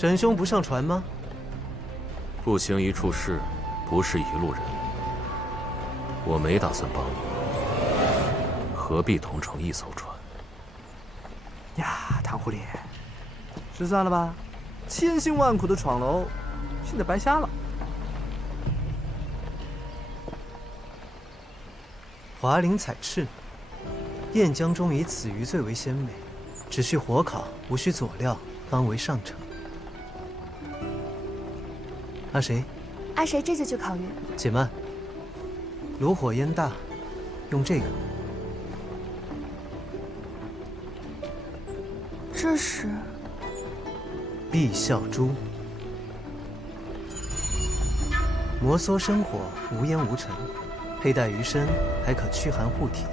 沈兄不上船吗？不行一处事，不是一路人。我没打算帮你，何必同乘一艘船？呀，唐狐狸，失算了吧？千辛万苦的闯楼，现在白瞎了。华鳞彩翅，燕江中以此鱼最为鲜美，只需火烤，无需佐料，方为上乘。阿谁？阿谁这就去烤鱼。且慢，炉火烟大，用这个。这是碧啸珠，摩挲生火，无烟无尘，佩戴于身还可驱寒护体。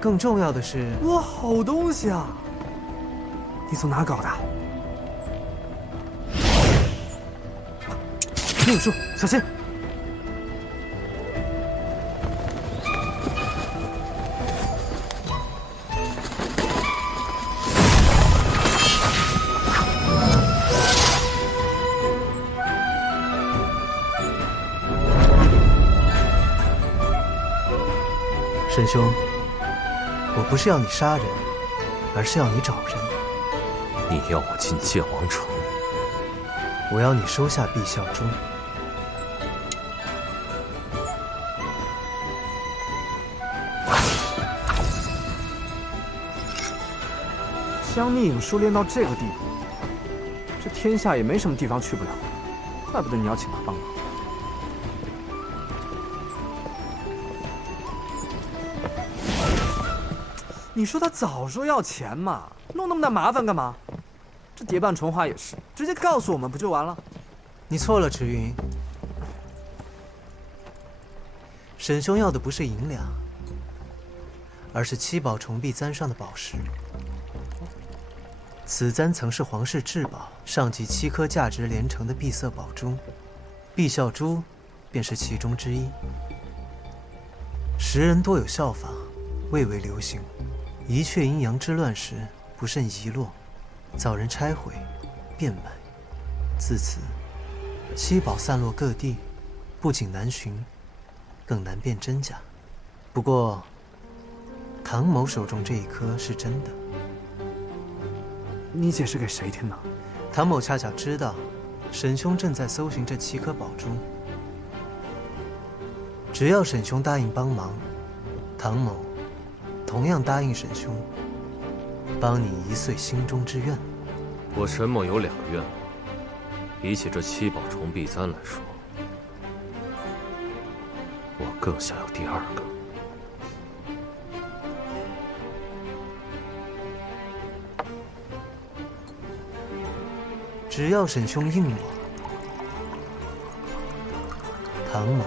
更重要的是，哇，好东西啊！你从哪搞的？那有树，小心！沈兄，我不是要你杀人，而是要你找人。你要我进剑王城？我要你收下碧啸珠。将秘影术练到这个地步，这天下也没什么地方去不了，怪不得你要请他帮忙。你说他早说要钱嘛，弄那么大麻烦干嘛？这蝶瓣重花也是，直接告诉我们不就完了？你错了，池云。沈兄要的不是银两，而是七宝重璧簪上的宝石。此簪曾是皇室至宝，上集7颗价值连城的碧色宝珠，碧啸珠便是其中之一。时人多有效仿，蔚为流行。一阙阴阳之乱时，不慎遗落，遭人拆毁，变卖。自此，七宝散落各地，不仅难寻，更难辨真假。不过，唐某手中这一颗是真的。你解释给谁听呢？唐某恰巧知道，沈兄正在搜寻这7颗宝珠。只要沈兄答应帮忙，唐某同样答应沈兄，帮你一遂心中之愿。我沈某有2个愿望，比起这7宝重璧簪来说，我更想要第2个。只要沈兄应我，唐某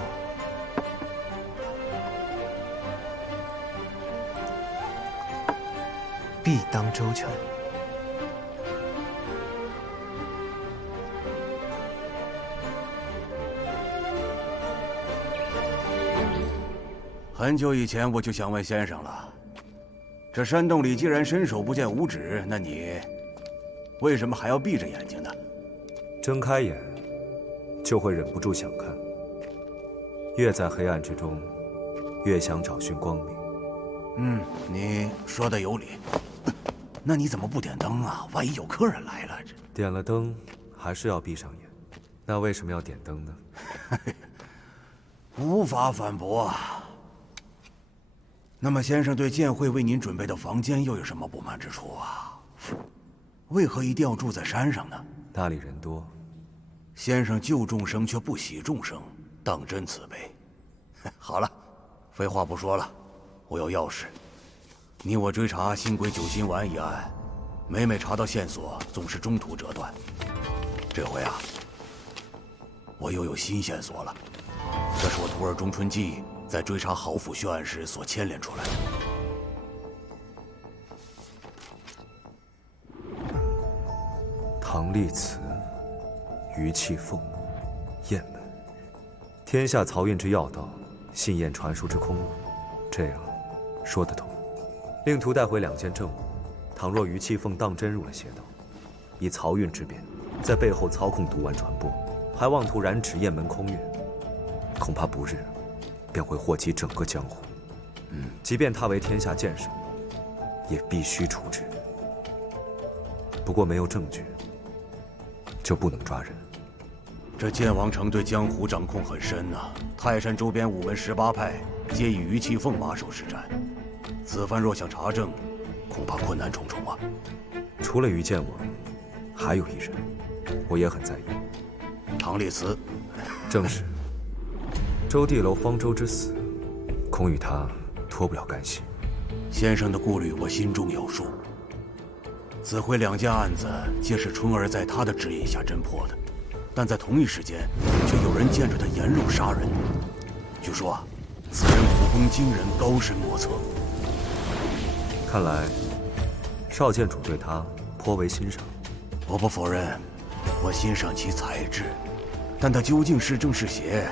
必当周全。很久以前我就想问先生了，这山洞里既然伸手不见五指，那你为什么还要闭着眼睛呢？睁开眼，就会忍不住想看。越在黑暗之中，越想找寻光明。你说的有理。那你怎么不点灯啊？万一有客人来了，这点了灯，还是要闭上眼。那为什么要点灯呢？无法反驳。那么，先生对剑会为您准备的房间又有什么不满之处啊？为何一定要住在山上呢？那里人多。先生救众生却不喜众生，当真慈悲。好了，废话不说了，我有钥匙。你我追查新归九心丸一案，每查到线索，总是中途折断。这回啊，我又有新线索了。这是我徒儿中春纪在追查郝府血案时所牵连出来的。唐立慈、于气凤、雁门，天下漕运之要道，信雁传书之空路，这样说得通。令徒带回2件证物，倘若于气凤当真入了邪道，以漕运之便，在背后操控毒丸传播，还妄图染指雁门空月，恐怕不日便会祸及整个江湖。即便他为天下剑圣，也必须处置。不过没有证据，就不能抓人。这剑王城对江湖掌控很深呐，泰山周边5门18派皆以于气凤马首是瞻，此番若想查证，恐怕困难重重啊。除了于剑王，还有一人，我也很在意。唐烈慈，正是。周地楼方舟之死，恐与他脱不了干系。先生的顾虑我心中有数。此回2件案子皆是春儿在他的指引下侦破的，但在同一时间，却有人见着他沿路杀人。据说，此人武功惊人，高深莫测。看来，少剑主对他颇为欣赏。我不否认，我欣赏其才智，但他究竟是正是邪，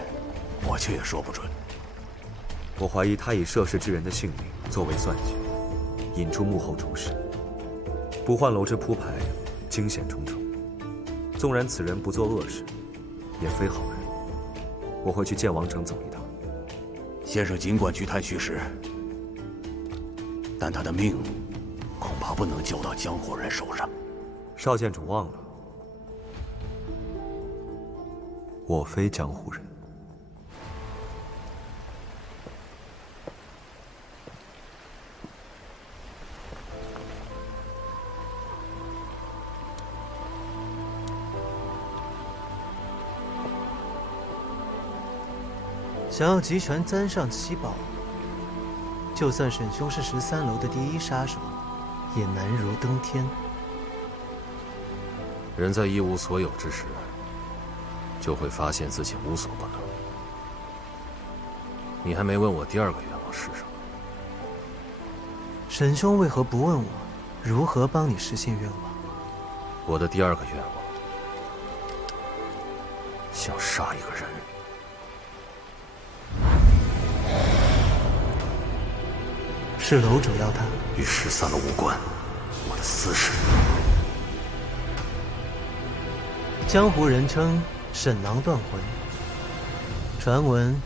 我却也说不准。我怀疑他以涉事之人的性命作为算计，引出幕后主使。不换楼之铺排，惊险重重。纵然此人不做恶事，也非好人。我会去剑王城走一趟。先生尽管去探虚实，但他的命恐怕不能交到江湖人手上。少剑主忘了，我非江湖人。想要集全簪上7宝，就算沈兄是13楼的第1杀手，也难如登天。人在一无所有之时，就会发现自己无所不能。你还没问我第2个愿望是什么？沈兄为何不问我如何帮你实现愿望？我的第2个愿望，想杀一个人。是楼主要他与13楼无关，我的私事。江湖人称沈囊断魂。传闻，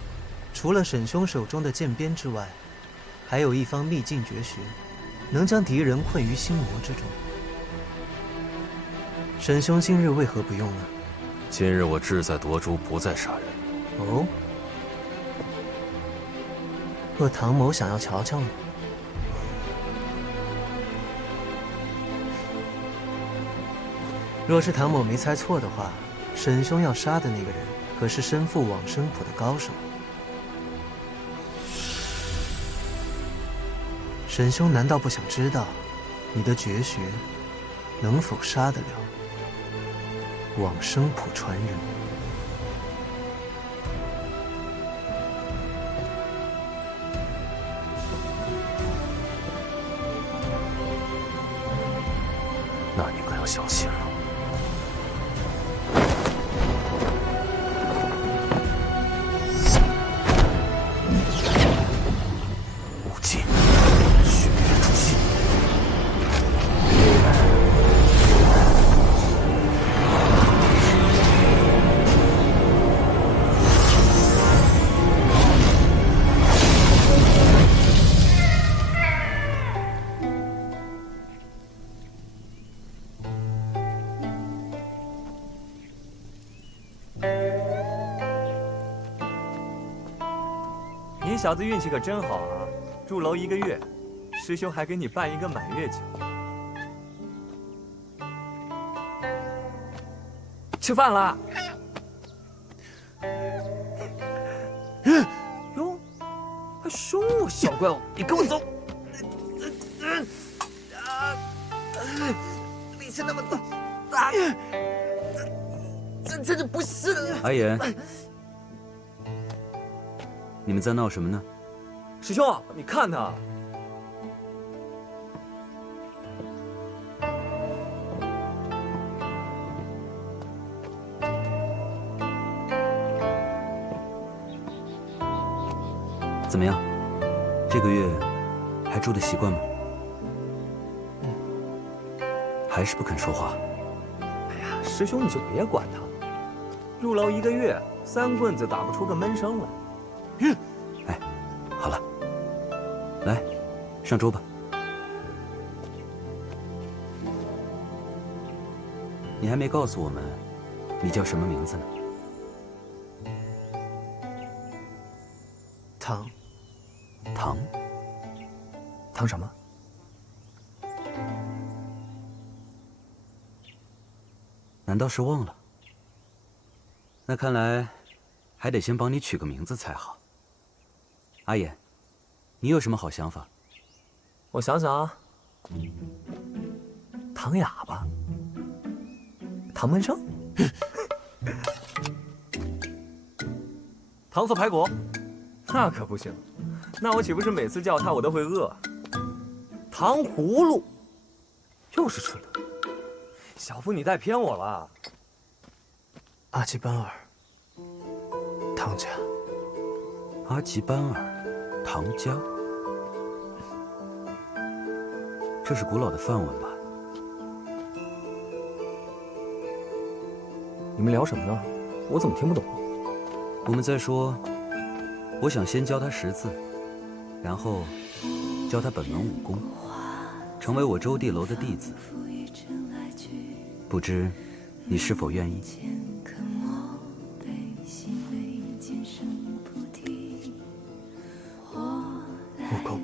除了沈兄手中的剑鞭之外，还有一方秘境绝学，能将敌人困于心魔之中。沈兄今日为何不用呢？今日我志在夺珠，不再杀人。哦，若唐某想要瞧瞧呢？若是唐某没猜错的话，沈兄要杀的那个人，可是身负往生谱的高手。沈兄难道不想知道，你的绝学能否杀得了往生谱传人？那你可要小心了。你小子运气可真好啊！入楼1个月，师兄还给你办一个满月酒。吃饭啦！哟，还凶我小怪物！你跟我走！力气那么大，这就不是。阿言。你们在闹什么呢？师兄，你看他，怎么样？这个月还住得习惯吗？还是不肯说话？哎呀，师兄你就别管他了，入牢1个月，3棍子打不出个闷声来。哎，好了，来，上桌吧。你还没告诉我们，你叫什么名字呢？唐。唐。唐什么？难道是忘了？那看来还得先帮你取个名字才好。阿言，你有什么好想法？我想想啊，唐哑巴，唐门生，糖醋排骨，那可不行，那我岂不是每次叫他我都会饿？糖葫芦，又是蠢的。小夫，你带偏我了。阿吉班尔，唐家。阿吉班尔，唐家。这是古老的梵文吧？你们聊什么呢？我怎么听不懂？我们在说，我想先教他识字，然后教他本门武功，成为我周地楼的弟子。不知你是否愿意？武功。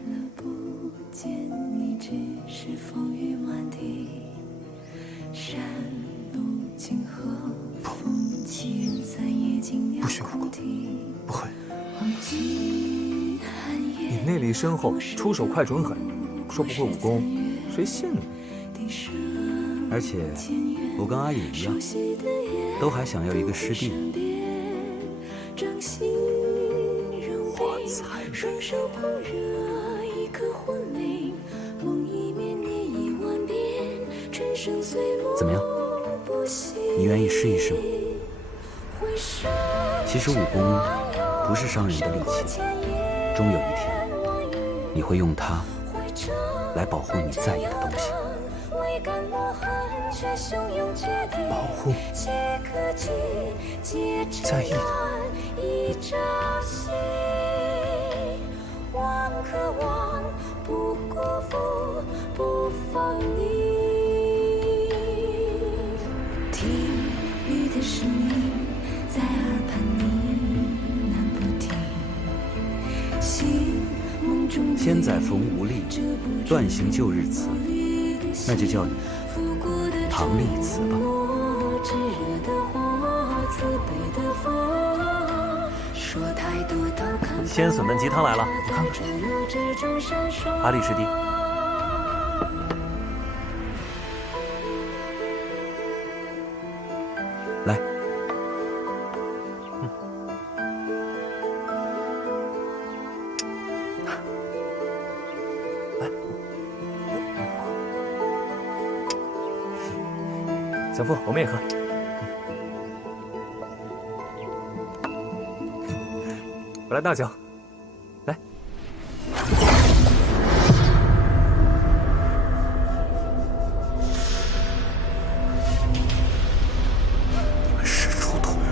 不学武功，不会。你内力深厚，出手快准狠，说不会武功，谁信呢？而且，我跟阿隐一样，都还想要一个师弟。我才怎么样？你愿意试一试吗？其实武功不是伤人的利器，终有一天，你会用它来保护你在意的东西。保护在意的。千载逢无力，断行旧日词，那就叫你唐立辞吧。鲜笋焖鸡汤来了，我看看。阿力师弟，来。小夫，我们也喝。我来倒酒，来。你们师出同门，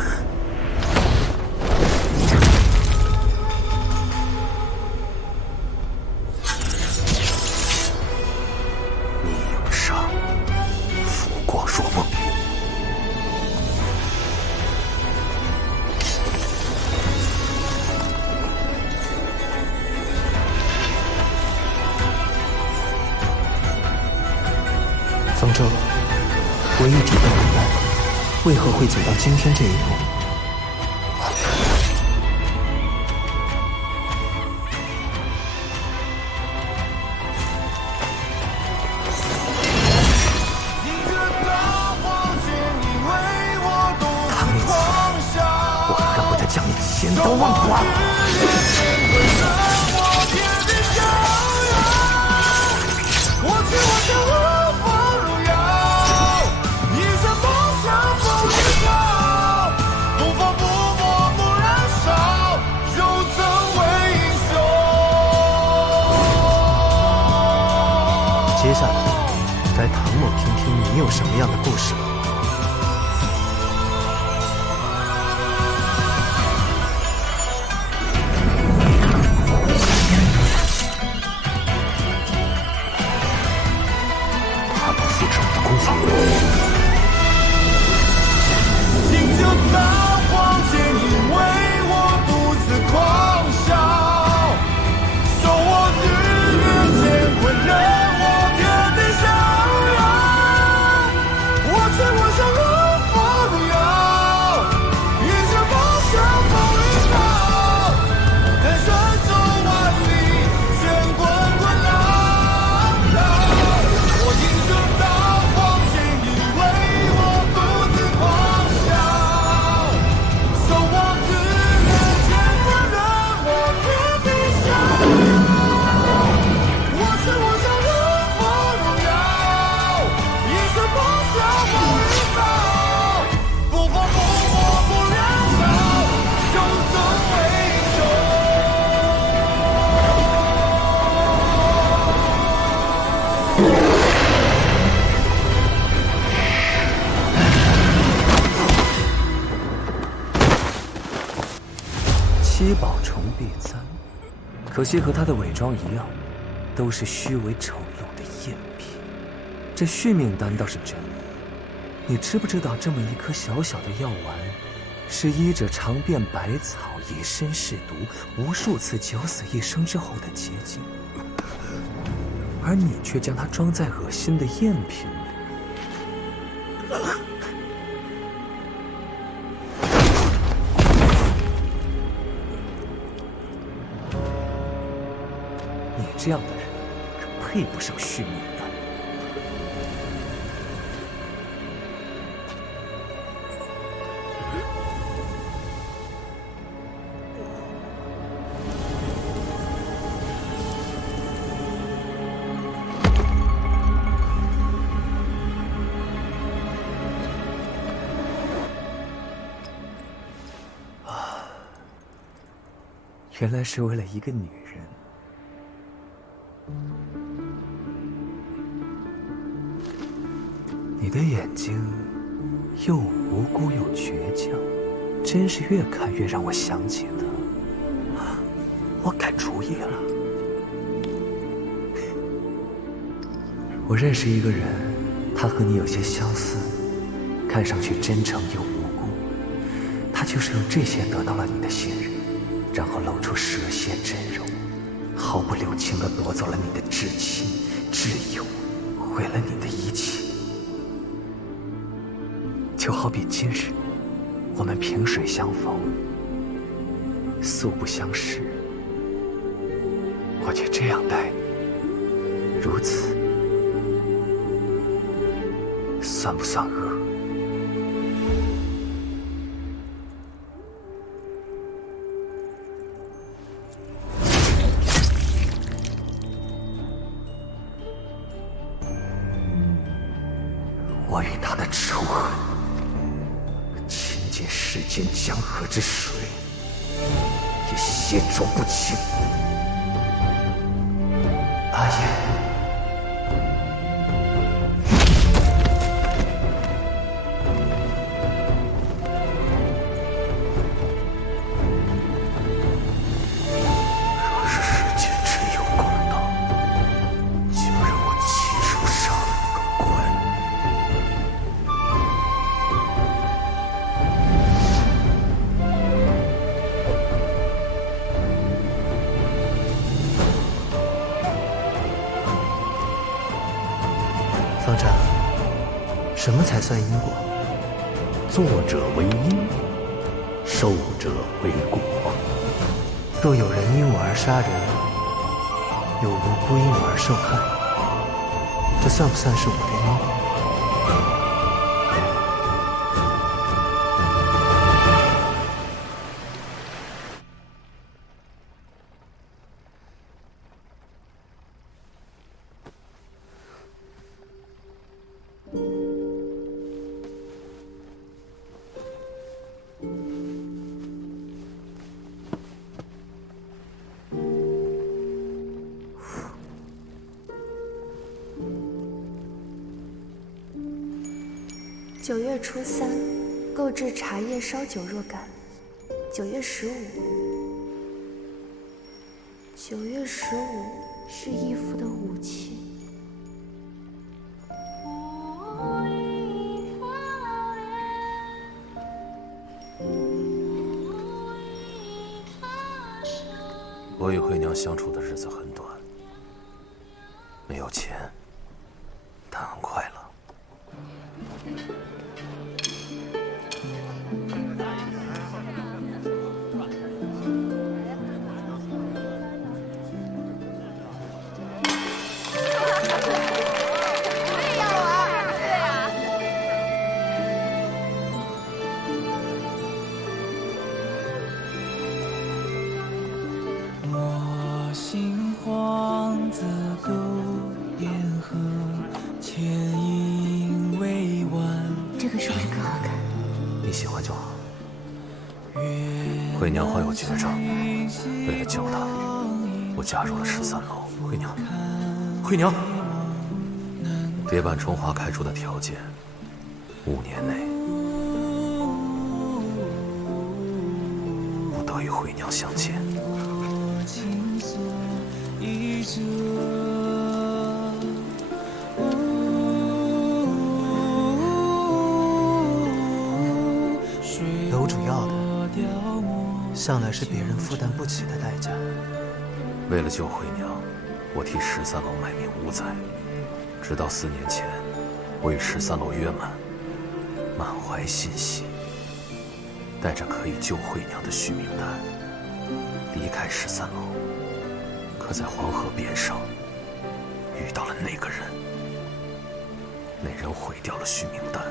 逆永上，浮光若梦。方舟，我一直不明白，为何会走到今天这一步。唐立辞，我要让我的将领千刀万剐！接下来，该唐某听听你有什么样的故事了。七宝重璧簪，可惜和他的伪装一样，都是虚伪丑陋的赝品。这续命丹倒是真的，你知不知道这么一颗小小的药丸，是医者尝遍百草，以身试毒，无数次九死一生之后的结晶，而你却将它装在恶心的赝品里。你这样的人，可配不上续命丹。原来是为了一个女人。你的眼睛又无辜又倔强，真是越看越让我想起的。我改主意了。我认识一个人，他和你有些相似，看上去真诚又无辜。他就是用这些得到了你的信任，然后露出蛇蝎真容，毫不留情地夺走了你的至亲挚友，毁了你的一切。就好比今日我们萍水相逢，素不相识，我却这样待你，如此算不算恶？我与他的仇恨，倾尽世间江河之水，也卸妆不清。阿言。若是世间真有公道，就让我亲手杀了你个官。方丈，什么才算因果？作者为因，受者为果。若有人因我而杀人，有无辜因我而受害，这算不算是我的因果？9月初3，购置茶叶烧酒若干。9月15，9月15是义父的5期。我与惠娘相处的日子很短，没有钱，但很快乐。我心荒自渡烟河，且因未完。这个是不是更好看？你喜欢就好。惠娘患有绝症，为了救她，我加入了13楼。惠娘，惠娘，蝶坂春华开出的条件，5年内不得与与惠娘相见。情所依着，楼主要的，向来是别人负担不起的代价。为了救惠娘，我替13楼卖命无载，直到4年前，我与13楼约满，满怀欣喜，带着可以救惠娘的续命丹，离开13楼。可在黄河边上，遇到了那个人，那人毁掉了续命丹，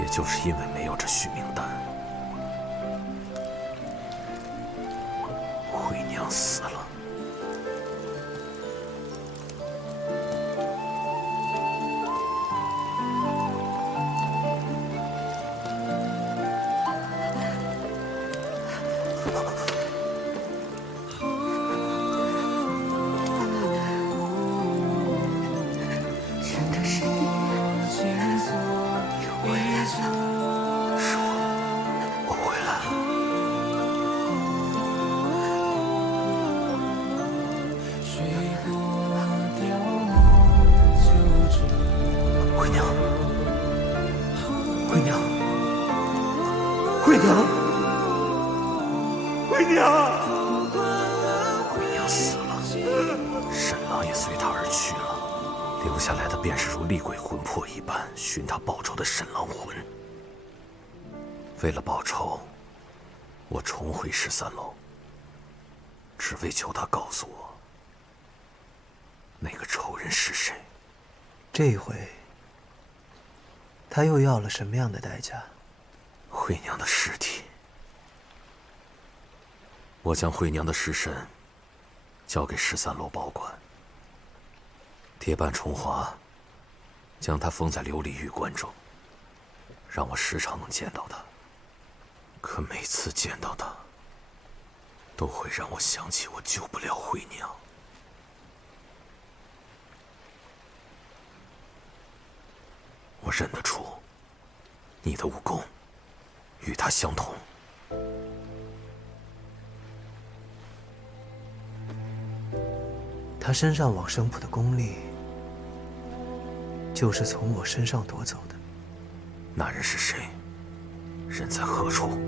也就是因为没有这续命丹，惠娘死了。真的是你，我回来了。惠娘，惠娘，惠娘，惠娘，惠娘死了，沈郎也随她而去了，留下来的便是如厉鬼魂魄一般寻他报仇的沈郎魂。为了报仇，我重回13楼，只为求他告诉我那个仇人是谁。这一回，他又要了什么样的代价？惠娘的尸体。我将惠娘的尸身交给13楼保管，铁板重华将她封在琉璃玉棺中，让我时常能见到她。可每次见到她，都会让我想起我救不了惠娘。我认得出你的武功与她相同。他身上往生谱的功力，就是从我身上夺走的。那人是谁？人在何处？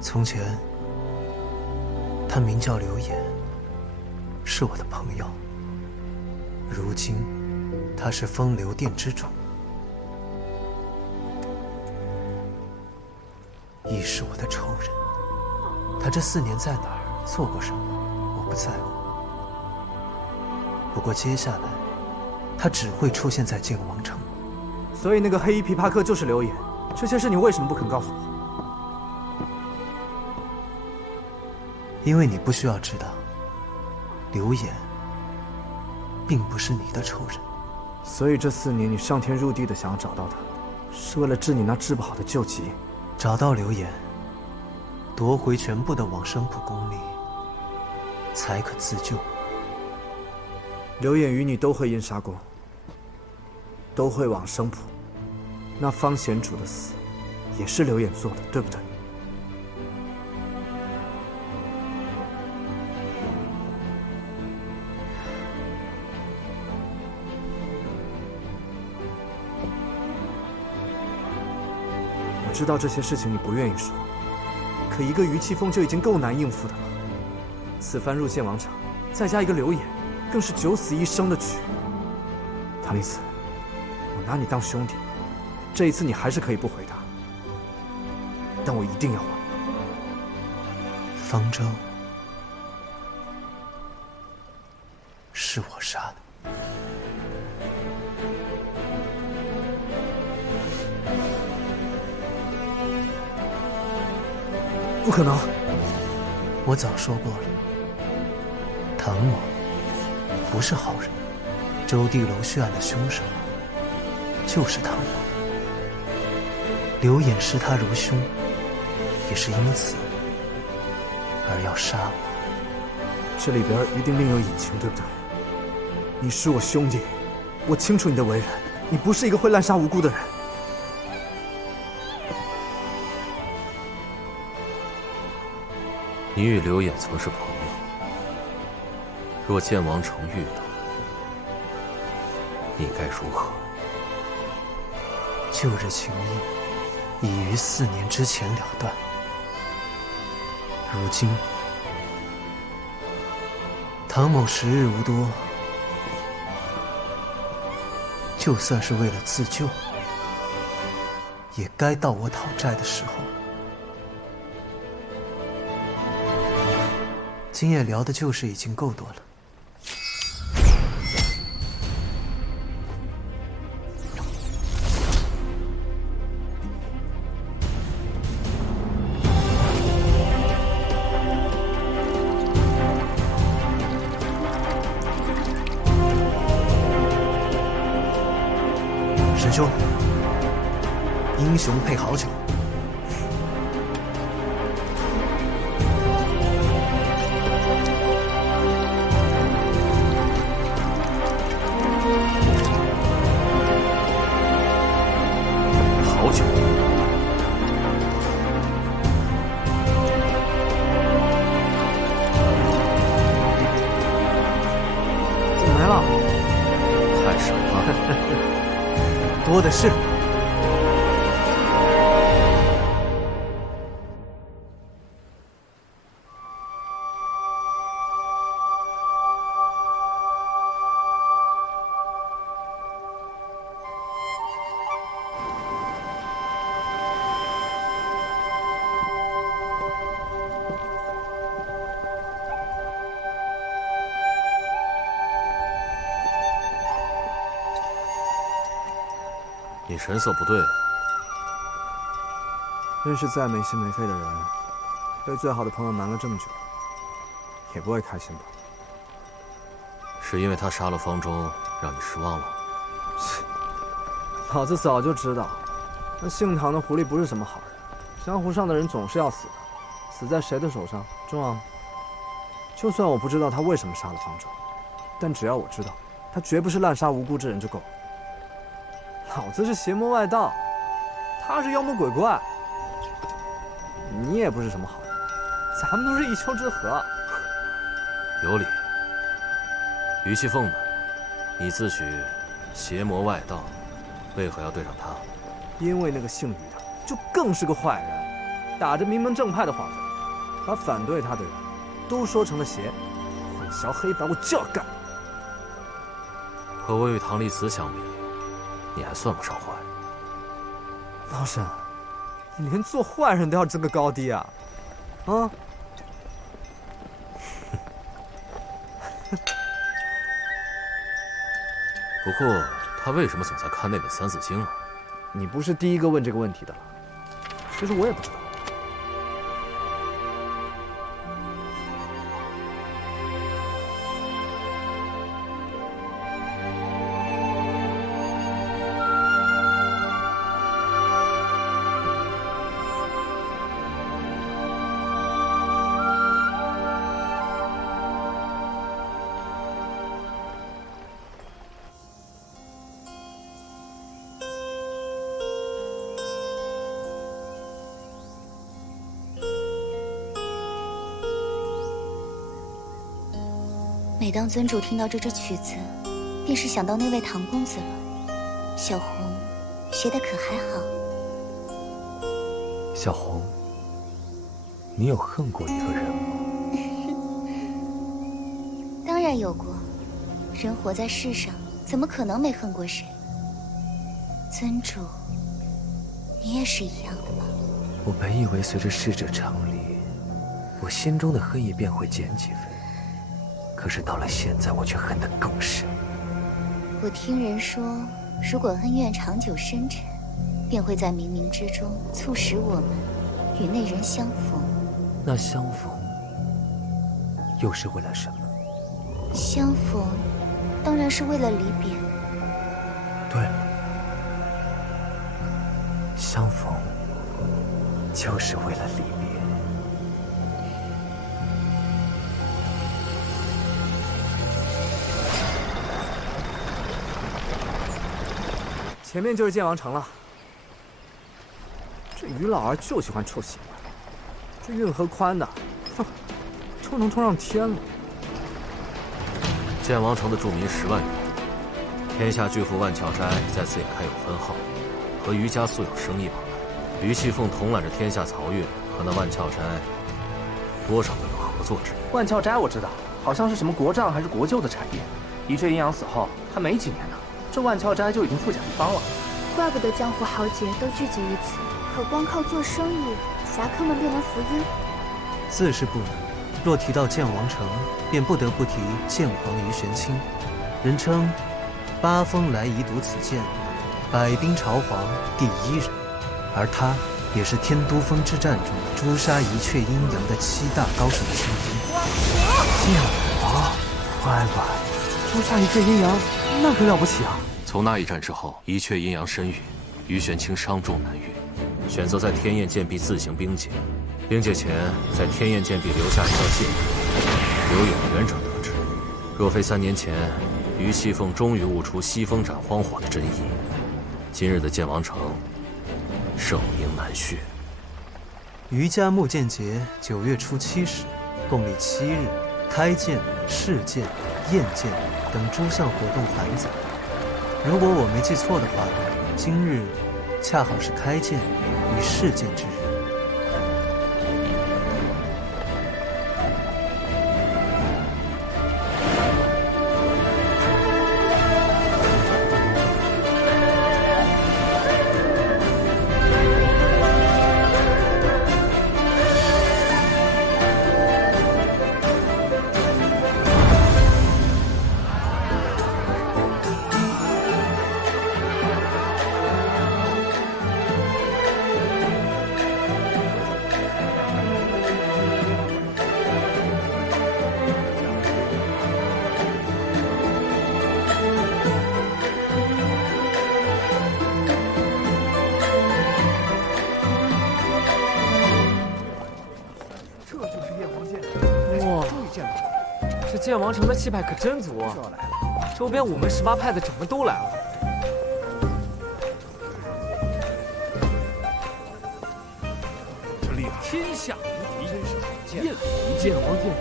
从前，他名叫刘岩，是我的朋友。如今，他是风流殿之主，亦是我的仇人。他这4年在哪儿做过什么，我不在乎。不过接下来，他只会出现在剑王城。所以那个黑衣琵琶客就是刘岩，这些事你为什么不肯告诉我？因为你不需要知道，刘岩并不是你的仇人。所以这4年你上天入地的想要找到他，是为了治你那治不好的旧疾。找到刘岩，夺回全部的往生谱功力，才可自救。刘演与你都会印杀功，都会往生谱。那方贤主的死，也是刘演做的，对不对？我知道这些事情你不愿意说，可一个于气风就已经够难应付的了。此番入剑王场，再加一个刘演，更是九死一生的局。唐丽子，我拿你当兄弟，这一次你还是可以不回答，但我一定要还。方舟是我杀的。不可能！我早说过了，唐某不是好人，周地楼血案的凶手就是唐某。刘演视他如兄，也是因此而要杀我。这里边一定另有隐情，对不对？你是我兄弟，我清楚你的为人，你不是一个会滥杀无辜的人。你与刘演曾是朋友，若剑王城遇到，你该如何？旧日情谊已于4年之前了断，如今唐某时日无多，就算是为了自救，也该到我讨债的时候。今夜聊的旧事已经够多了。师兄，英雄配好酒。好酒。怎么没了？太少了。多的是。你神色不对。认识再没心没肺的人，被最好的朋友瞒了这么久，也不会开心吧？是因为他杀了方舟，让你失望了？老子早就知道，那姓唐的狐狸不是什么好人。江湖上的人总是要死的，死在谁的手上重要吗？就算我不知道他为什么杀了方舟，但只要我知道他绝不是滥杀无辜之人就够了。老子是邪魔外道，他是妖魔鬼怪，你也不是什么好人，咱们都是一丘之貉。有理。于熙凤呢？你自诩邪魔外道，为何要对上他？因为那个姓于的就更是个坏人，打着名门正派的幌子，把反对他的人都说成了邪，混淆黑白，我就要干。和我与唐丽慈相比，你还算不上坏。老沈，你连做坏人都要争个高低啊？啊？不过他为什么总在看那本《三字经》啊？你不是第一个问这个问题的了。其实我也不知道。每当尊主听到这支曲子，便是想到那位唐公子了。小红，学得可还好？小红，你有恨过一个人吗？当然有过，人活在世上，怎么可能没恨过谁？尊主，你也是一样的吗？我本以为随着逝者长离，我心中的恨意便会减几分。可是到了现在，我却恨得更深。我听人说，如果恩怨长久深沉，便会在冥冥之中促使我们与那人相逢。那相逢又是为了什么？相逢，当然是为了离别。对了，相逢就是为了离别。前面就是剑王城了。这于老儿就喜欢臭血味，这运河宽的，哼，就能通上天了。剑王城的住民10万余，天下巨富万翘斋在此也开有分号，和于家素有生意往来。于气凤统揽着天下漕运，和那万翘斋多少都有合作之意。万翘斋我知道，好像是什么国丈还是国舅的产业。的确，阴阳死后还没几年呢，这万翘斋就已经富甲一方了。怪不得江湖豪杰都聚集于此，可光靠做生意，侠客们便能服膺？自是不能。若提到剑王城，便不得不提剑皇于玄清，人称八风来移读此剑，百兵朝皇第1人，而他也是天都峰之战中诛杀一阙阴阳的7大高手之一。剑王，乖乖，诛杀一阙阴阳，那可了不起啊！从那一战之后，一阙阴阳身陨，于玄清伤重难愈，选择在天焰剑壁自行兵解。兵解前，在天焰剑壁留下一道戒，留有缘者得之。若非3年前，于气凤终于悟出西风斩荒火的真意，今日的剑王城，盛名难续。于家木剑节9月初7时，共历7日，开剑、试剑、验剑等诸项活动繁杂。如果我没记错的话，今日恰好是开剑与试剑之日。剑王城的气派可真足啊！周边5门18派的掌门都来了。这厉害！天下无敌，剑王剑，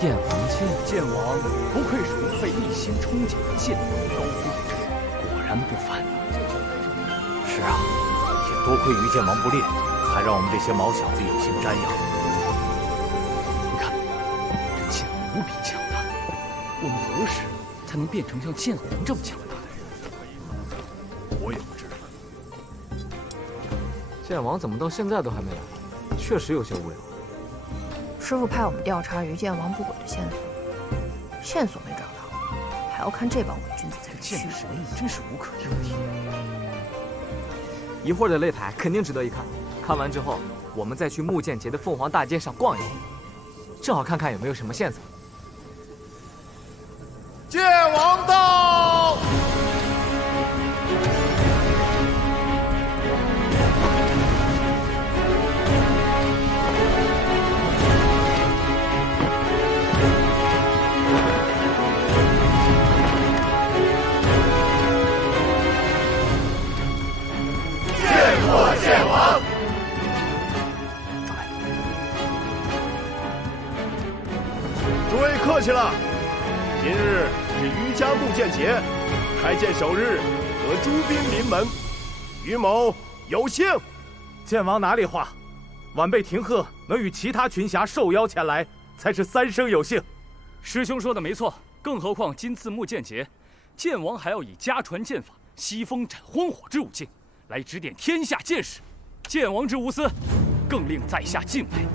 剑王剑，剑王不愧是吾辈一心憧憬的剑王高飞，果然不凡。是啊，也多亏于剑王不烈，才让我们这些毛小子有幸瞻仰。无比强大，我们何时才能变成像剑皇这么强大的人？我也不知道。剑王怎么到现在都还没来？确实有些无聊。师傅派我们调查于剑王不轨的线索，线索没找到，还要看这帮伪君子才是虚实。真是无可挑剔。一会儿的擂台肯定值得一看，看完之后，我们再去木剑节的凤凰大街上逛一逛，正好看看有没有什么线索。剑王到！见过剑王！诸位客气了，今日是于家木剑节，开剑首日，得诸兵临门，于某有幸。剑王哪里话，晚辈廷鹤能与其他群侠受邀前来，才是3生有幸。师兄说的没错，更何况今次木剑节，剑王还要以家传剑法西风斩昏火之武劲，来指点天下剑士。剑王之无私，更令在下敬佩。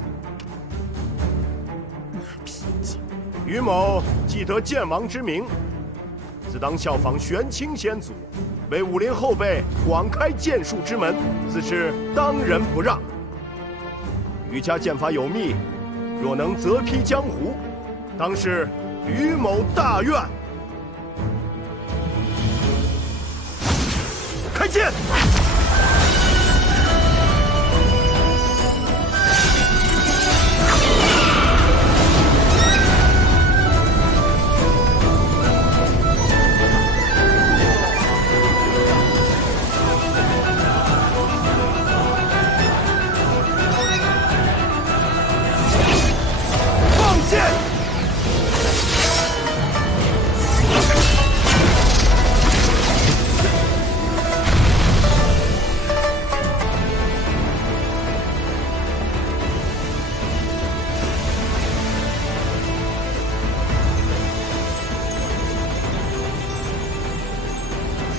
于某既得剑王之名，自当效仿玄清先祖，为武林后辈广开剑术之门，自是当仁不让。于家剑法有秘，若能择披江湖，当是于某大愿。开剑！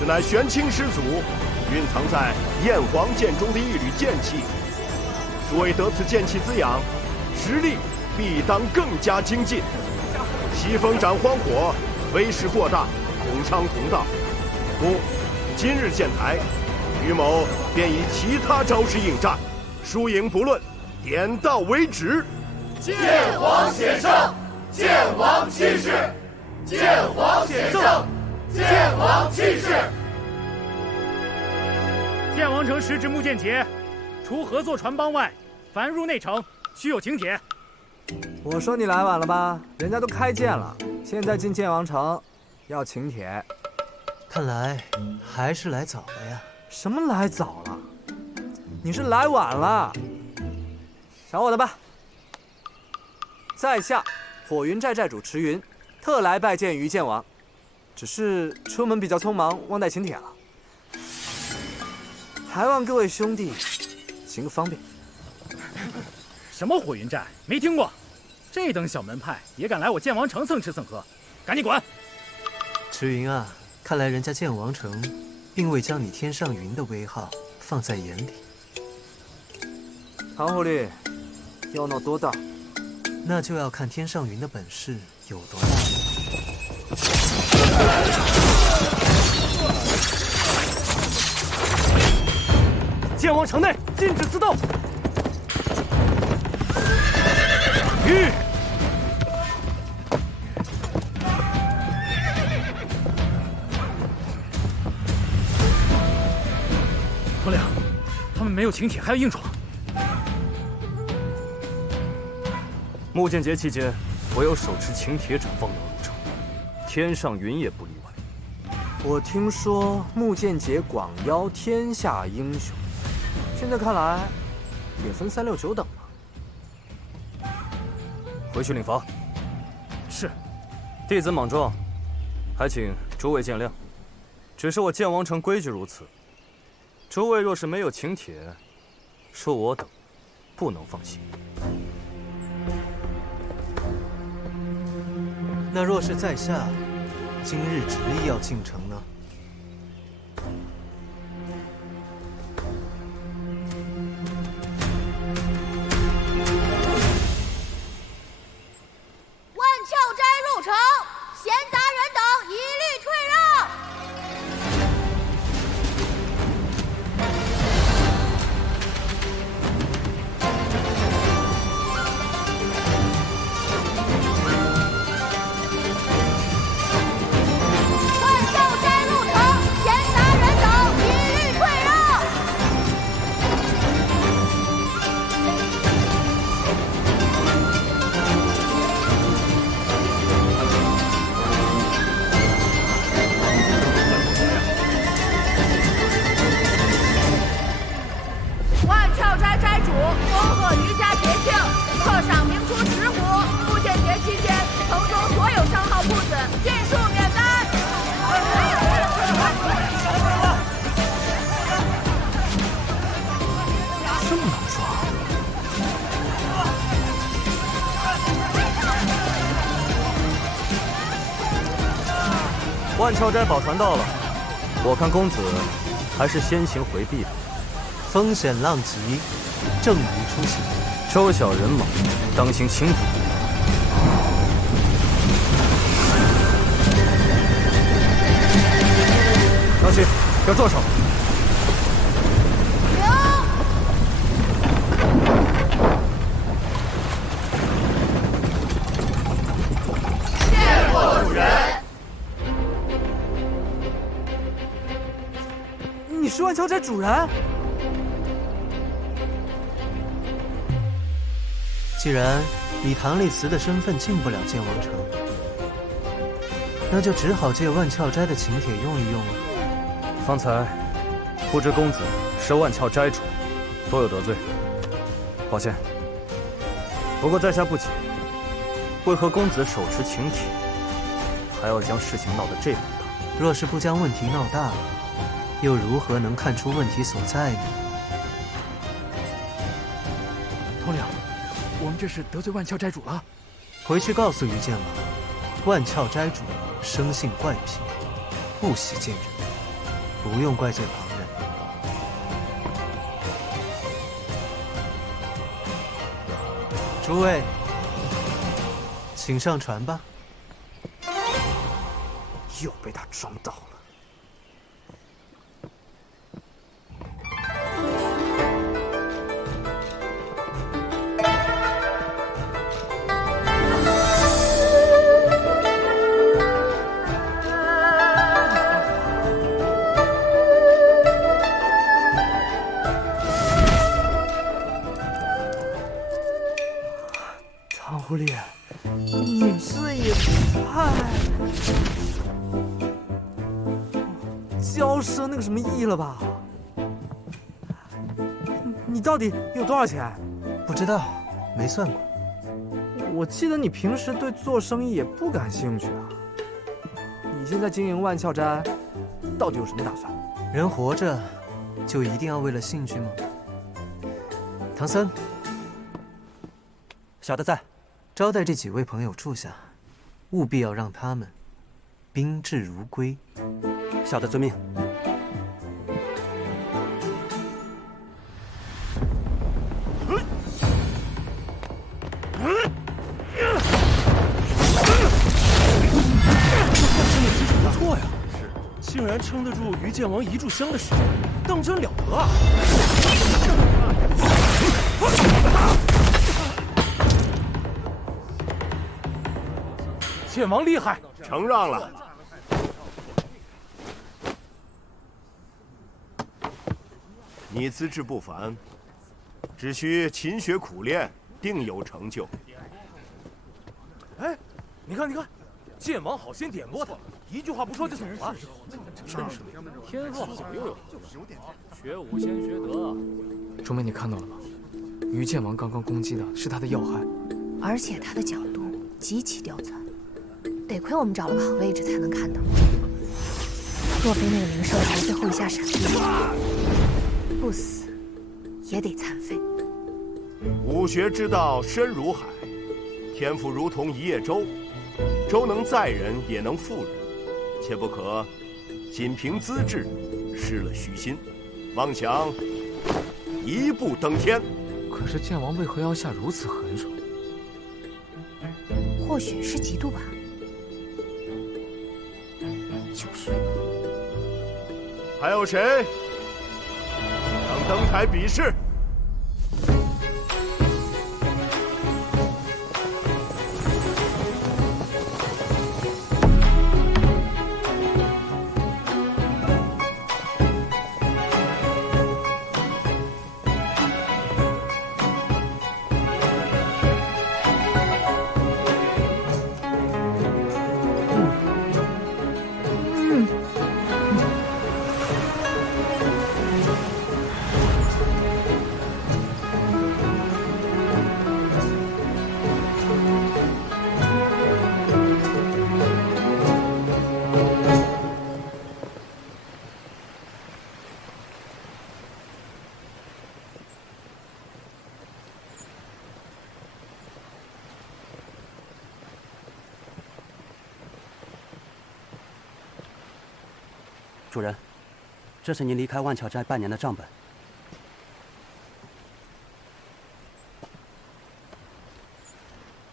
乃玄清师祖蕴藏在燕皇剑中的一缕剑气。诸位得此剑气滋养，实力必当更加精进。西风斩荒火，威势过大，恐伤同道。故今日建台，于某便以其他招式应战，输赢不论，点到为止。剑皇显圣，剑王气势；剑皇显圣，剑王气势。剑王城时值木剑节，除合作船帮外，凡入内城须有请帖。我说你来晚了吧？人家都开剑了，现在进剑王城，要请帖。看来还是来早了呀。什么来早了？你是来晚了。瞧我的吧。在下火云寨寨主池云，特来拜见于剑王，只是出门比较匆忙，忘带请帖了。还望各位兄弟行个方便。什么火云寨？没听过。这等小门派也敢来我剑王城蹭吃蹭喝，赶紧滚！池云啊，看来人家剑王城并未将你天上云的威号放在眼里。唐狐狸，要闹多大？那就要看天上云的本事有多大了。剑王城内禁止私斗。头领，他们没有请帖还要硬闯。木剑节期间，唯有手持请帖者方能入城，天上云也不例外。我听说木剑节广邀天下英雄，现在看来也分3、6、9等了。回去领罚。是。弟子莽撞，还请诸位见谅。只是我剑王城规矩如此，诸位若是没有请帖，恕我等不能放心。那若是在下今日执意要进城呢？万鞘斋入城，闲杂人等一律退让。万鞘斋宝船到了，我看公子还是先行回避吧。风险浪急，正宜出行。周小人马，当行轻敌。张旭，要撞上！见过主人。你是万鞘斋主人？既然以唐丽慈的身份进不了剑王城，那就只好借万鞘斋的请帖用一用了。方才不知公子是万鞘斋主，多有得罪，抱歉。不过在下不解，为何公子手持请帖，还要将事情闹得这般大？若是不将问题闹大了，又如何能看出问题所在呢？头领，我们这是得罪万鞘斋主了。回去告诉于剑王，万鞘斋主生性怪癖，不喜见人。不用怪罪旁人。诸位，请上船吧。又被他装到了。唐狐狸，你这也太……骄奢那个什么意了吧？你到底有多少钱？不知道，没算过。我记得你平时对做生意也不感兴趣啊。你现在经营万窍斋，到底有什么打算？人活着，就一定要为了兴趣吗？唐僧，小的在。招待这几位朋友住下，务必要让他们宾至如归。小的遵命。不错呀，是，竟然撑得住于剑王一炷香的时间，当真了得啊！剑王厉害，承让了。你资质不凡，只需勤学苦练，定有成就。哎，你看，剑王好心点拨他，一句话不说就走了，真是天赋好又有，学武先学德。钟妹，你看到了吗？于剑王刚刚攻击的是他的要害，而且他的角度极其刁钻，得亏我们找了个好位置才能看到。若非那个灵兽台最后一下闪避，不死也得残废。武学之道深如海，天赋如同一叶舟，舟能载人也能覆人，切不可仅凭资质失了虚心，妄想一步登天。可是剑王为何要下如此狠手？或许是嫉妒吧。就是。还有谁想登台比试？主人，这是您离开万窍斋半年的账本。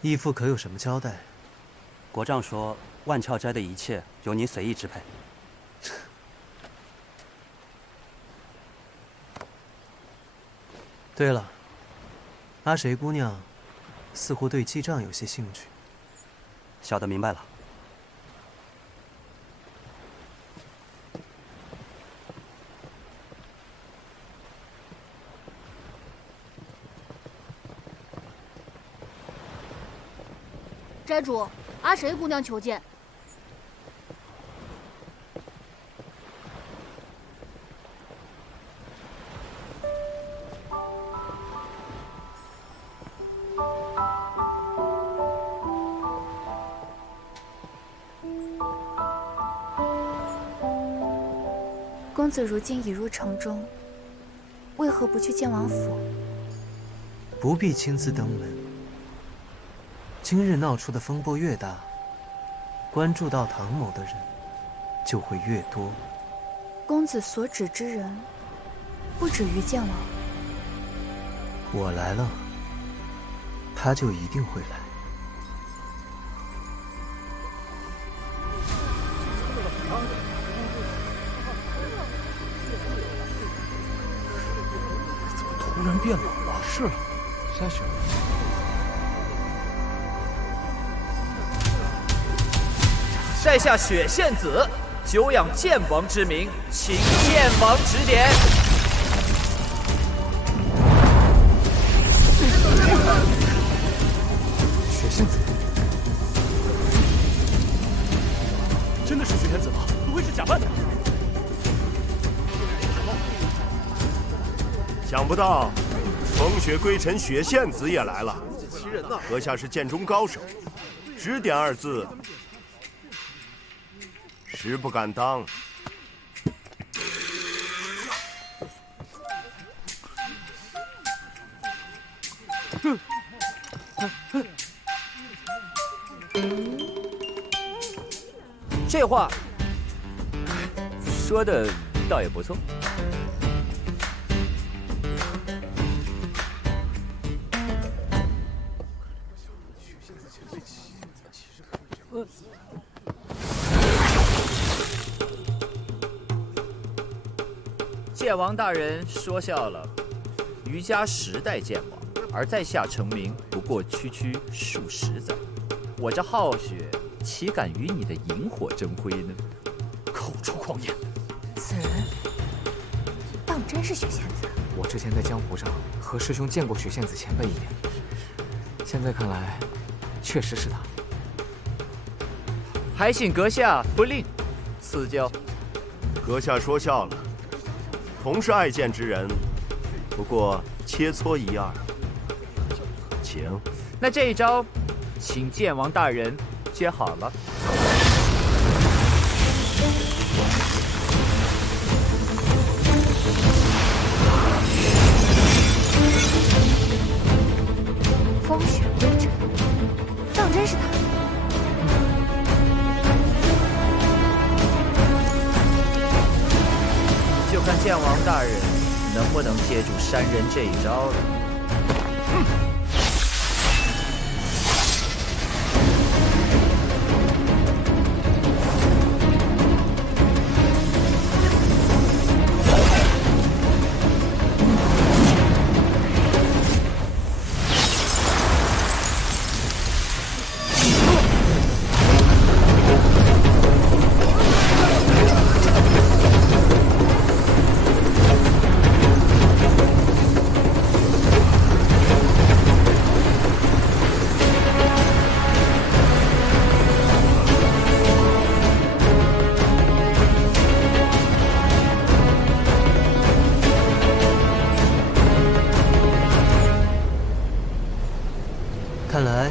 义父可有什么交代？国丈说，万窍斋的一切由您随意支配。对了，阿谁姑娘似乎对记账有些兴趣。小的明白了。斋主，阿谁姑娘求见。公子如今已入城中，为何不去剑王府？不必亲自登门。今日闹出的风波越大，关注到唐某的人就会越多。公子所指之人，不止于剑王。我来了，他就一定会来。怎么突然变冷了？是，下雪了。在下雪县子，久仰剑王之名，请剑王指点。雪仙子，真的是雪仙子吗？不会是假扮的？想不到，风雪归尘雪仙子也来了。阁下是剑中高手，指点二字，实不敢当。这话说的倒也不错。剑王大人说笑了，余家10代剑王，而在下成名不过区区数十载，我这浩雪岂敢与你的萤火争辉呢？口出狂言！此人当真是雪仙子？我之前在江湖上和师兄见过雪仙子前辈一面，现在看来，确实是他。还请阁下不吝赐教。阁下说笑了，同是爱剑之人，不过切磋一二。请。那这一招，请剑王大人接好了。风雪归尘，当真是他。就看剑王大人能不能接住山人这一招了。看来，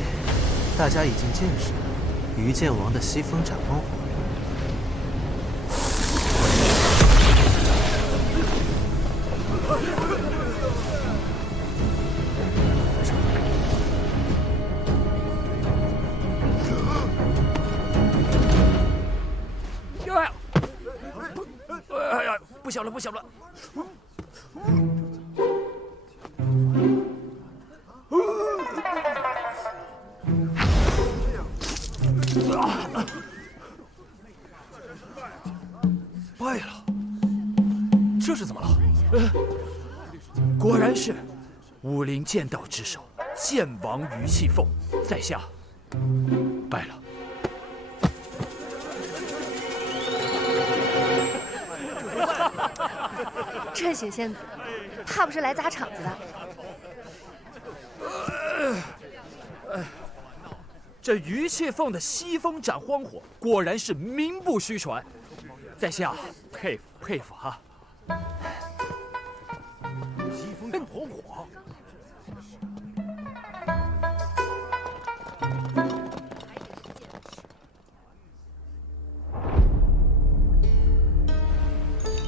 大家已经见识了于剑王的西风斩荒火。哎呀，不小了，不小了！败了，这是怎么了？果然是武林剑道之首，剑王于气凤，在下败了。这雪仙子，怕不是来砸场子的。这于气凤的西风斩荒火，果然是名不虚传，在下佩服佩服哈。西风斩荒火。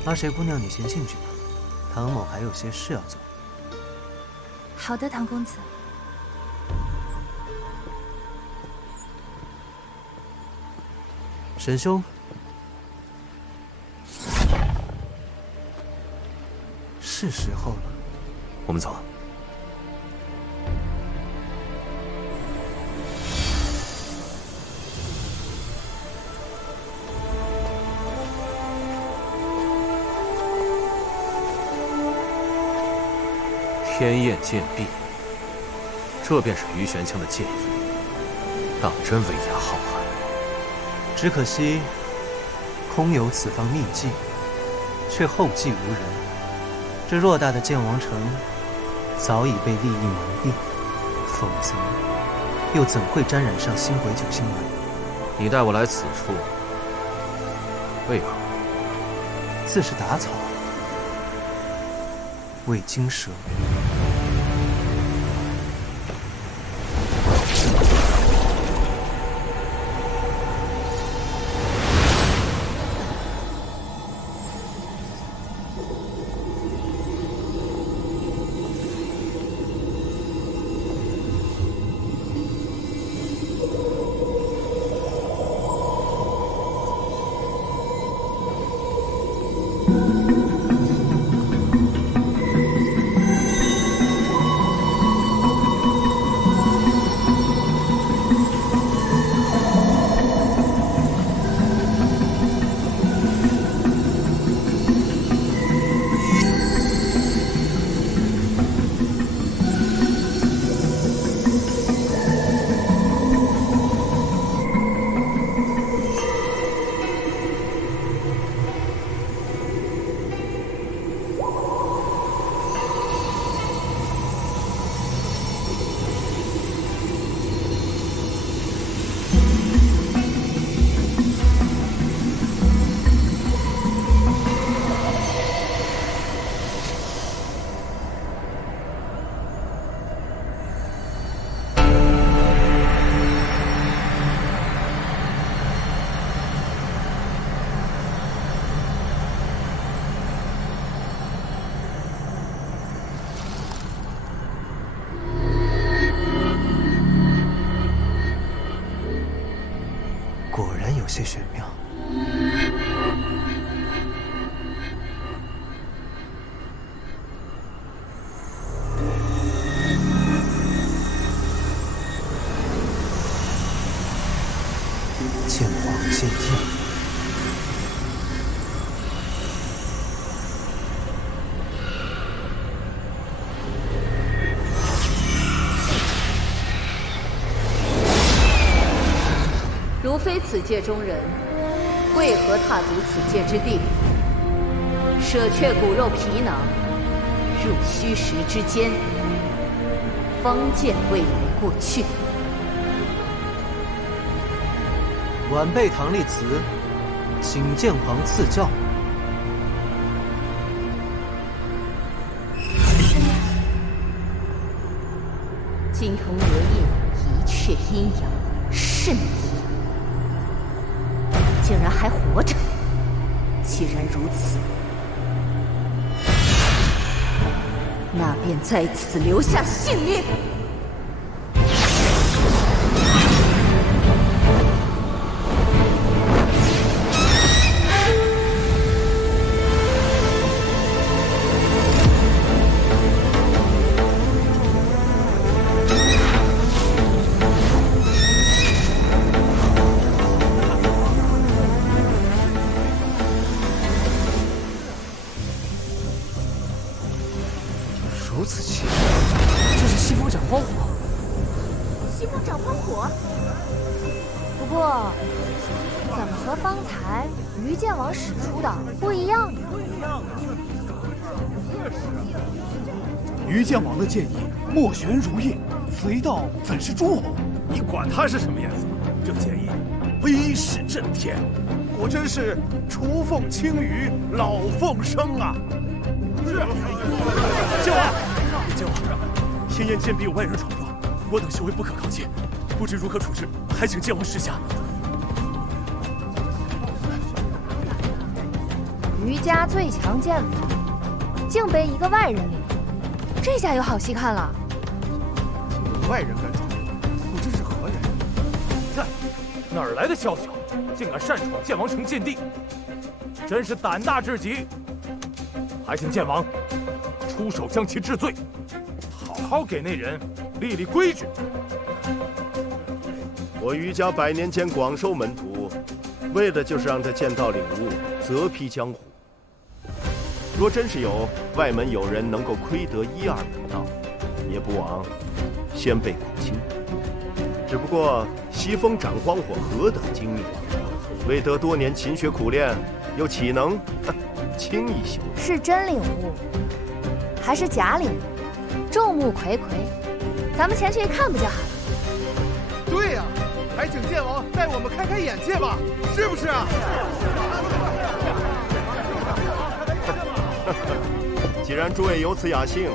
阿谁姑娘，你先进去吧，唐某还有些事要做。好的，唐公子。沈兄，是时候了。我们走。天焰剑壁，这便是于玄清的剑意，当真威压浩瀚。只可惜，空有此方秘技，却后继无人。这偌大的剑王城，早已被利益蒙蔽，否则又怎会沾染上星鬼九星丸？你带我来此处，为何？自是打草，为惊蛇。有些玄妙。剑皇剑印。 如非此界中人，为何踏足此界之地？舍却骨肉皮囊，入虚实之间，方见未来过去。晚辈唐立慈，请剑皇赐教。金藤魔印，一阙阴阳，甚异。 竟然还活着！既然如此，那便在此留下性命。如此奇怪，这是西风斩荒火。西风斩荒火。不过，怎么和方才于剑王使出的不一样呢？于剑王的剑意墨玄如印，此一道怎是诸侯？你管他是什么颜色，这剑意威势震天，果真是雏凤清于老凤生啊！ 是，剑王，剑王，天焰剑壁有外人闯入，我等修为不可靠近，不知如何处置，还请剑王示下。于家最强剑法，竟被一个外人领，这下有好戏看了。有外人敢闯入，不知是何人？在哪儿来的宵小，竟敢擅闯剑王城禁地，真是胆大至极！还请剑王出手将其治罪，好好给那人立立规矩。我于家100年间广收门徒，为的就是让他剑道领悟，择披江湖。若真是有外门友人能够窥得1、2门道，也不枉先辈苦心。只不过西风斩荒火何等精密，未得多年勤学苦练，又岂能轻易修？是真领悟，还是假领悟？众目睽睽，咱们前去一看不就好了？对呀，还请剑王带我们开开眼界吧，是不是啊？既然诸位有此雅兴，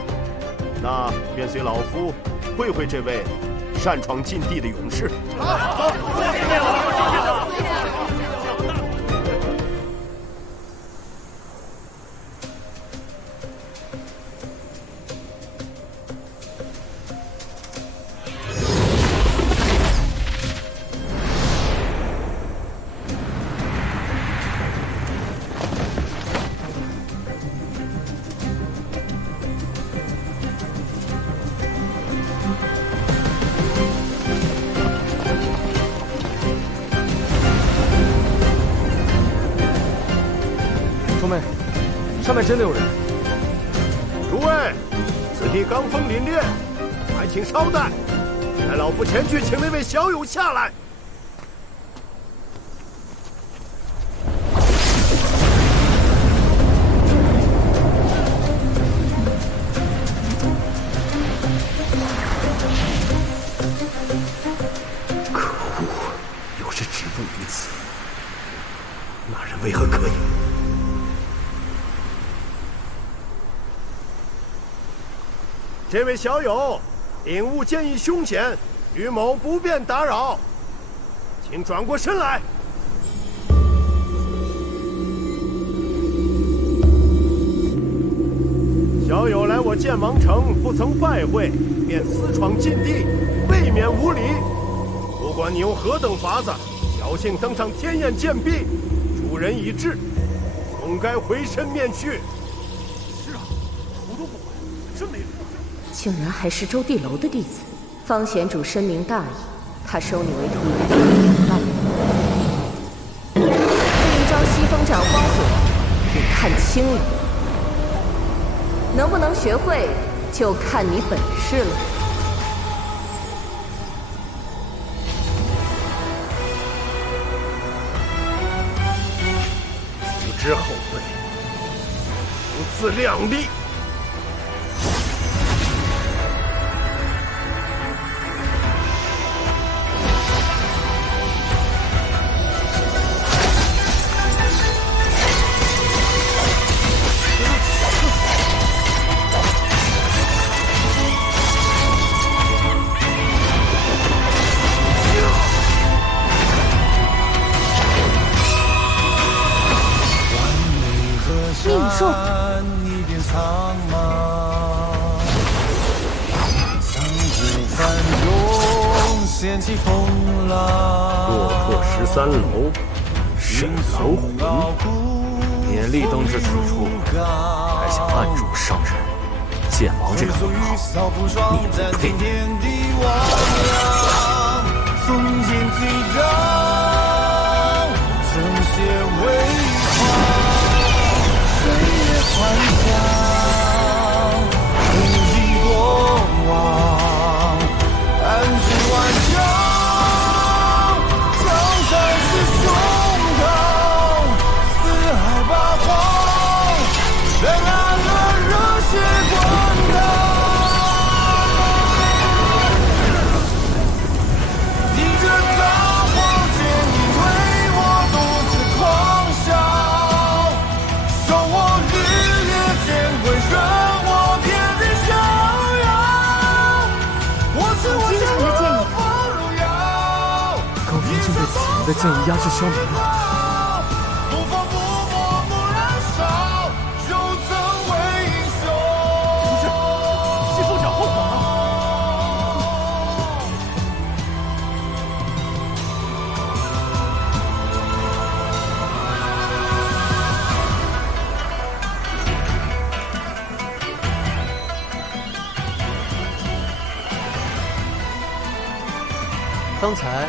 那便随老夫会会这位擅闯禁地的勇士。好，走。上面真的有人！诸位，此地罡风凛冽，还请稍待，待老夫前去请那位小友下来。可恶，又是止步于此。那人为何可以？这位小友，领悟剑意凶险，于某不便打扰，请转过身来。小友来我剑王城，不曾拜会，便私闯禁地，未免无礼。不管你用何等法子，侥幸登上天焰剑壁，主人已至，总该回身面叙。是啊，头都不回，真没礼。竟然还是周地楼的弟子，方贤主深明大义，他收你为徒也是明白的。这一招西风斩荒火，你看清了，能不能学会，就看你本事了。不知后辈，不自量力。命数。落魄13楼，沈狼魂，免力登至此处，还想暗中伤人，剑王这个名号，你不配。幻想，不计过往，安居万象，江山是胸膛，四海八荒，让爱的热血滚烫。逆着大荒剑，你为我独自狂笑，手握让我天地逍遥。我是我精纯的剑意，罡风竟被此人的剑意压制消弭了。不放不默不燃烧，就曾为英雄。不是，西风斩荒火吗？方才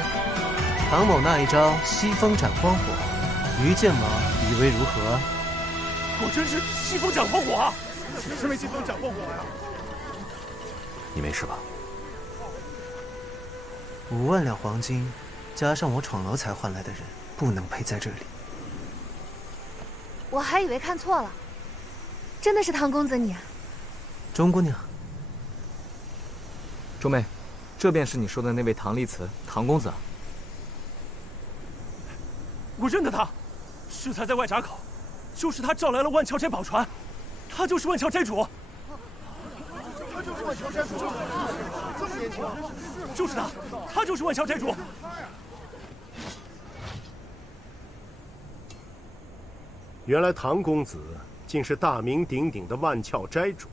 唐某那一招西风斩荒火，于剑王以为如何？果真是西风斩荒火啊！什么西风斩荒火呀？你没事吧？5万两黄金，加上我闯楼才换来的人，不能陪在这里。我还以为看错了，真的是唐公子你啊！钟姑娘，钟妹，这便是你说的那位唐丽慈，唐公子。我认得他，适才在外闸口，就是他召来了万鞘斋宝船，他就是万鞘斋主。他就是万鞘斋主，这么年轻，就是他，他就是万鞘斋主。原来唐公子竟是大名鼎鼎的万鞘斋主。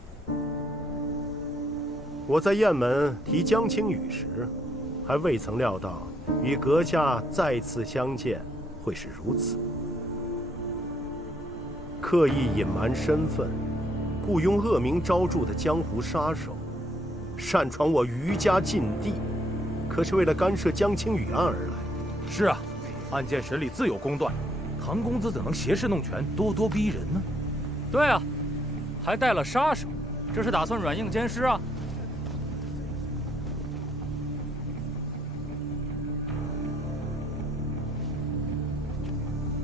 我在雁门提江青羽时，还未曾料到与阁下再次相见会是如此。刻意隐瞒身份，雇佣恶名昭著的江湖杀手，擅闯我于家禁地，可是为了干涉江青羽案而来。是啊，案件审理自有公断，唐公子怎能挟势弄权、咄咄逼人呢？对啊，还带了杀手，这是打算软硬兼施啊！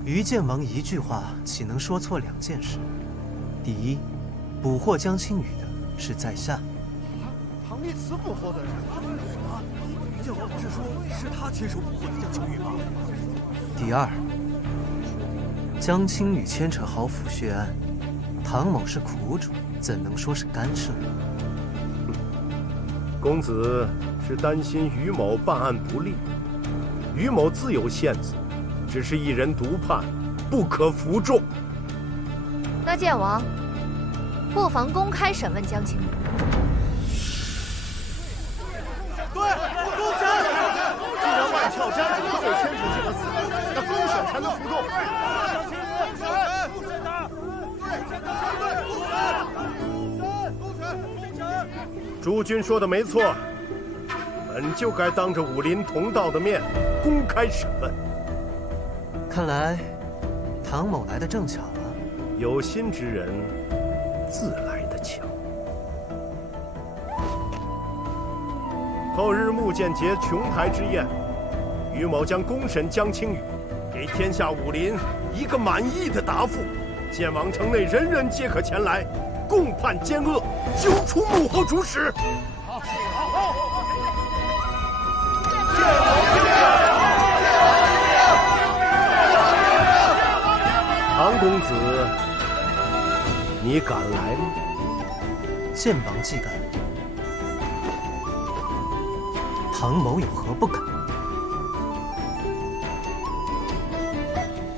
于剑王一句话岂能说错2件事？第一，捕获江青羽的是在下。唐丽慈捕获的人？于剑王不是说是他亲手捕获的江青羽吗？第二，江青羽牵扯好府血案，唐某是苦主，怎能说是干涉？公子是担心于某办案不力，于某自有线索。只是一人独判，不可服众。那剑王，不妨公开审问江青羽。对，公审！既然万鞘斋主都被牵扯这个死，那公审才能服众。诸君说的没错，本就该当着武林同道的面公开审问。看来，唐某来的正巧啊！有心之人，自来的巧。后日木剑节琼台之宴，于某将公审江青羽，给天下武林一个满意的答复。剑王城内人人皆可前来，共判奸恶，揪出幕后主使。好，唐公子，你敢来吗？剑王既敢，唐某有何不敢？